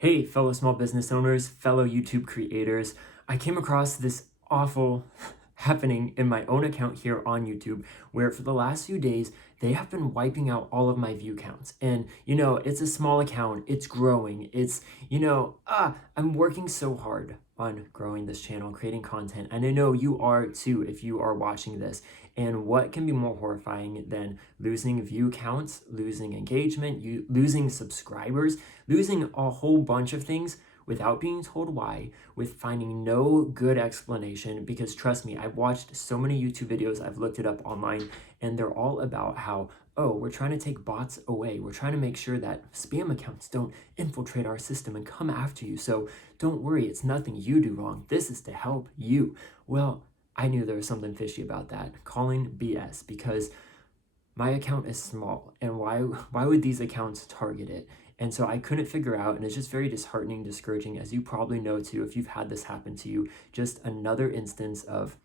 Hey, fellow small business owners, fellow YouTube creators, I came across this awful happening in my own account here on YouTube, where for the last few days, they have been wiping out all of my view counts. And, it's a small account, it's growing, I'm working so hard on growing this channel, creating content. And I know you are too, if you are watching this. And what can be more horrifying than losing view counts, losing engagement, losing subscribers, losing a whole bunch of things without being told why, with finding no good explanation? Because trust me, I've watched so many YouTube videos, I've looked it up online, and they're all about how, oh, we're trying to take bots away. We're trying to make sure that spam accounts don't infiltrate our system and come after you. So don't worry, it's nothing you do wrong. This is to help you. Well, I knew there was something fishy about that. Calling BS, because my account is small, and why would these accounts target it? And so I couldn't figure out, and it's just very disheartening, discouraging, as you probably know too, if you've had this happen to you, just another instance of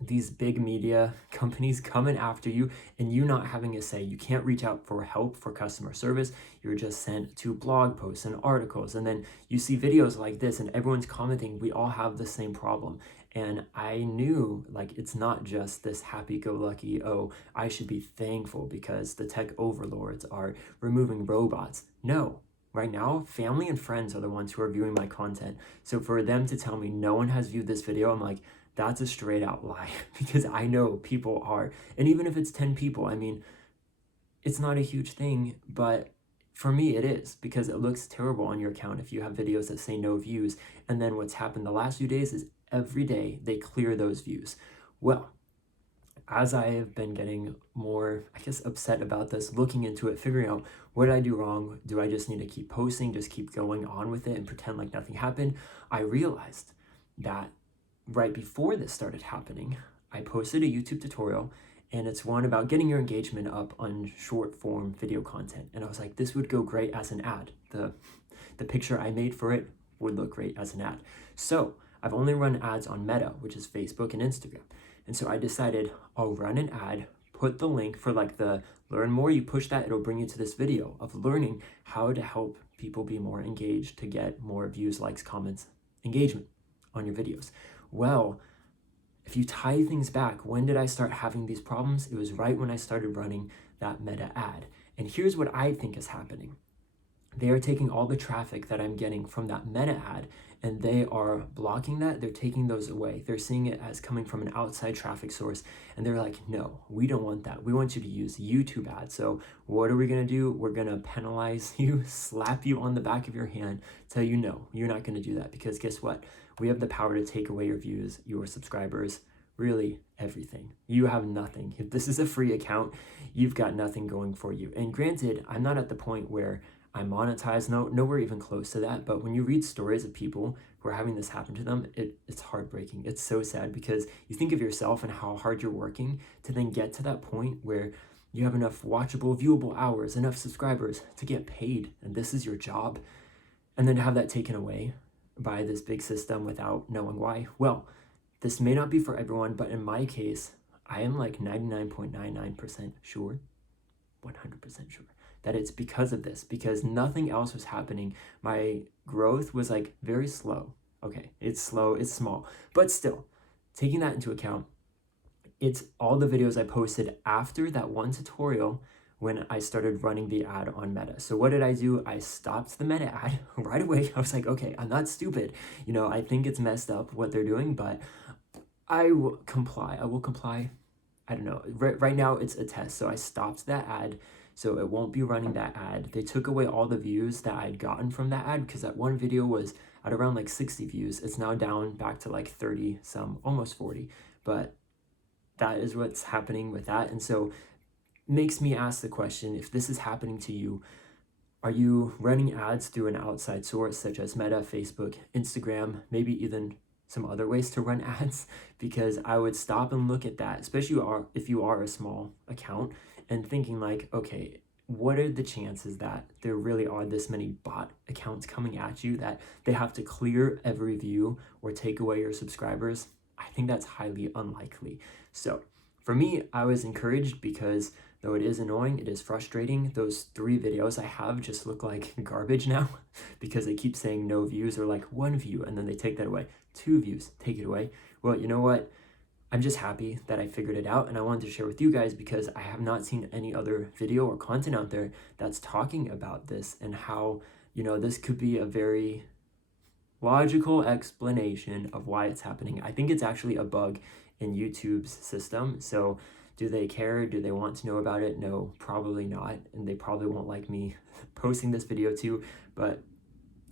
these big media companies coming after you and you not having a say. You can't reach out for help, for customer service. You're just sent to blog posts and articles. And then you see videos like this and everyone's commenting, we all have the same problem. And I knew, like, it's not just this happy-go-lucky, oh, I should be thankful because the tech overlords are removing robots. No. Right now, family and friends are the ones who are viewing my content. So for them to tell me no one has viewed this video, I'm like, that's a straight out lie, because I know people are. And even if it's 10 people, I mean, it's not a huge thing, but for me it is, because it looks terrible on your account if you have videos that say no views. And then what's happened the last few days is every day they clear those views. Well, as I have been getting more, I guess, upset about this, looking into it, figuring out what did I do wrong? Do I just need to keep posting, just keep going on with it and pretend like nothing happened? I realized that right before this started happening, I posted a YouTube tutorial, and it's one about getting your engagement up on short form video content. And I was like, this would go great as an ad. The picture I made for it would look great as an ad. So I've only run ads on Meta, which is Facebook and Instagram. And so I decided I'll run an ad, put the link for like the learn more, you push that, it'll bring you to this video of learning how to help people be more engaged to get more views, likes, comments, engagement on your videos. Well, if you tie things back, when did I start having these problems? It was right when I started running that Meta ad. And here's what I think is happening. They are taking all the traffic that I'm getting from that Meta ad, and they are blocking that. They're taking those away. They're seeing it as coming from an outside traffic source, and they're like, no, we don't want that. We want you to use YouTube ads. So what are we gonna do? We're gonna penalize you, slap you on the back of your hand, tell you, no, you're not gonna do that, because guess what? We have the power to take away your views, your subscribers, really everything. You have nothing. If this is a free account, you've got nothing going for you. And granted, I'm not at the point where I monetize, nowhere even close to that. But when you read stories of people who are having this happen to them, it's heartbreaking. It's so sad, because you think of yourself and how hard you're working to then get to that point where you have enough watchable, viewable hours, enough subscribers to get paid, and this is your job, and then to have that taken away by this big system without knowing why. Well, this may not be for everyone, but in my case, I am like 99.99% sure, 100% sure that it's because of this, because nothing else was happening. My growth was like very slow. Okay, it's slow, it's small, but still, taking that into account, it's all the videos I posted after that one tutorial when I started running the ad on Meta. So what did I do? I stopped the Meta ad right away. I was like, okay, I'm not stupid. I think it's messed up what they're doing, but I will comply. I will comply. I don't know. Right now it's a test. So I stopped that ad, so it won't be running that ad. They took away all the views that I'd gotten from that ad, because that one video was at around like 60 views. It's now down back to like 30 some, almost 40. But that is what's happening with that. And so makes me ask the question, if this is happening to you, are you running ads through an outside source such as Meta, Facebook, Instagram, maybe even some other ways to run ads? Because I would stop and look at that, especially if you are a small account, and thinking like, okay, what are the chances that there really are this many bot accounts coming at you that they have to clear every view or take away your subscribers? I think that's highly unlikely. So For me, I was encouraged because though it is annoying, it is frustrating. Those 3 videos I have just look like garbage now because they keep saying no views or like 1 view and then they take that away. 2 views, take it away. Well, you know what? I'm just happy that I figured it out, and I wanted to share with you guys because I have not seen any other video or content out there that's talking about this and how, this could be a very logical explanation of why it's happening. I think it's actually a bug in YouTube's system. So do they care? Do they want to know about it? No, probably not. And they probably won't like me posting this video too, but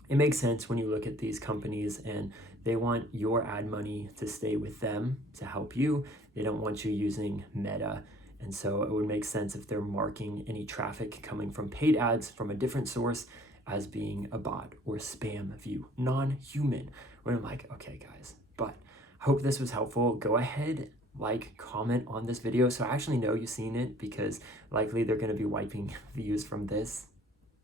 it makes sense when you look at these companies and they want your ad money to stay with them to help you. They don't want you using Meta. And so it would make sense if they're marking any traffic coming from paid ads from a different source as being a bot or spam view, non-human. When I'm like, okay guys, but hope this was helpful. Go ahead, like, comment on this video so I actually know you've seen it, because likely they're gonna be wiping views from this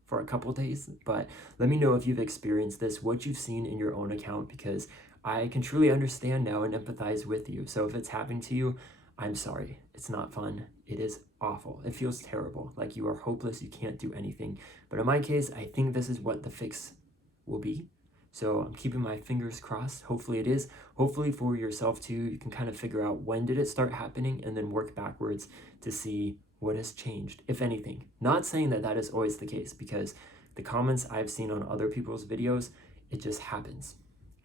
for a couple days. But let me know if you've experienced this, what you've seen in your own account, because I can truly understand now and empathize with you. So if it's happening to you, I'm sorry. It's not fun. It is awful. It feels terrible. Like you are hopeless. You can't do anything. But in my case, I think this is what the fix will be. So I'm keeping my fingers crossed. Hopefully it is. Hopefully for yourself too, you can kind of figure out when did it start happening and then work backwards to see what has changed, if anything. Not saying that that is always the case, because the comments I've seen on other people's videos, it just happens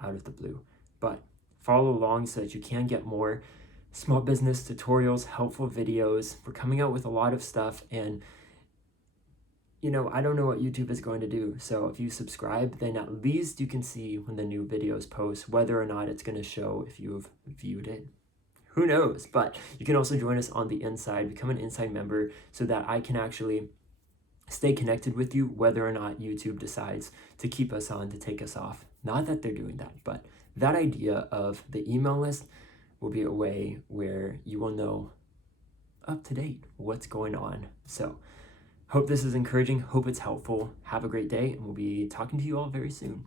out of the blue. But follow along so that you can get more small business tutorials, helpful videos. We're coming out with a lot of stuff, and I don't know what YouTube is going to do. So if you subscribe, then at least you can see when the new videos post, whether or not it's going to show if you've viewed it. Who knows? But you can also join us on the inside, become an inside member so that I can actually stay connected with you whether or not YouTube decides to keep us on, to take us off. Not that they're doing that, but that idea of the email list will be a way where you will know up to date what's going on. So hope this is encouraging. Hope it's helpful. Have a great day, and we'll be talking to you all very soon.